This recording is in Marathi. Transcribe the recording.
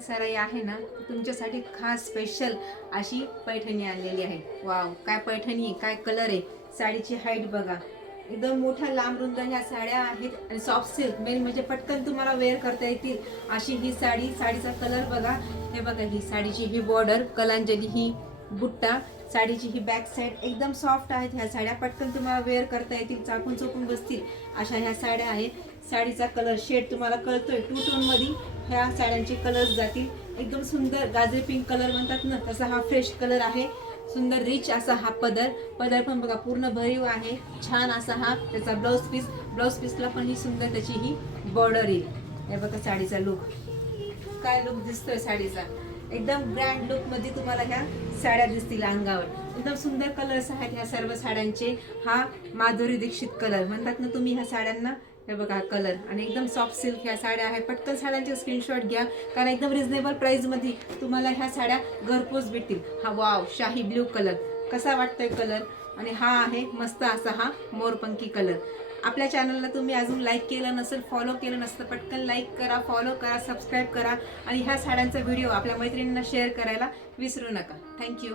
सराई आहे ना, तुमच्यासाठी खास स्पेशल अशी पैठणी आणलेली आहे. वाव, काय पैठणी आहे, काय कलर आहे. साडीची हाईट बघा, एकदम मोठ्या लांब रुंद ह्या साड्या आहेत आणि सॉफ्ट सिल्क मेन म्हणजे पटकन तुम्हाला वेअर करता येतील अशी ही साडी. साडीचा कलर बघा, हे बघा, ही साडीची ही बॉर्डर, कलांजली ही बुट्टा, साडीची ही बॅक साईड एकदम सॉफ्ट आहेत. ह्या साड्या पटकन तुम्हाला वेअर करता येतील, चापून चोपून बसतील अशा ह्या साड्या आहेत. साडीचा कलर शेड तुम्हाला कळतोय, टू टोन मध्ये ह्या साड्यांचे कलर्स जातील. एकदम सुंदर गाजरी पिंक कलर म्हणतात ना, तसा हा फ्रेश कलर आहे. सुंदर रिच असा हा पदर पण बघा पूर्ण भरीव आहे. छान असा हा त्याचा ब्लाउज पीसला पण ही सुंदर त्याची ही बॉर्डर येईल. हे बघा साडीचा लुक, काय लुक दिसतोय साडीचा. एकदम ग्रँड लुक मध्ये तुम्हाला ह्या साड्या दिसतील अंगावर. एकदम सुंदर कलर्स आहेत ह्या सर्व साड्यांचे. हा माधुरी दीक्षित कलर म्हणतात ना तुम्ही ह्या साड्यांना. हे बघा कलर आणि एकदम सॉफ्ट सिल्क ह्या साड्या आहेत. पटकन साड्यांचे स्क्रीनशॉट घ्या, कारण एकदम रिझनेबल प्राइस मध्ये तुम्हाला ह्या साड्या घरपोच भेटतील. हा वाव, शाही ब्ल्यू कलर कसा वाटतोय कलर. आणि हा आहे मस्त असा हा मोरपंखी कलर. आपल्या चॅनलला तुम्ही अजून लाईक केलं नसेल, फॉलो केलं नसतं, पटकन लाईक करा, फॉलो करा, सबस्क्राईब करा आणि ह्या साड्यांचा व्हिडिओ आपल्या मैत्रिणींना शेअर करायला विसरू नका. थँक्यू.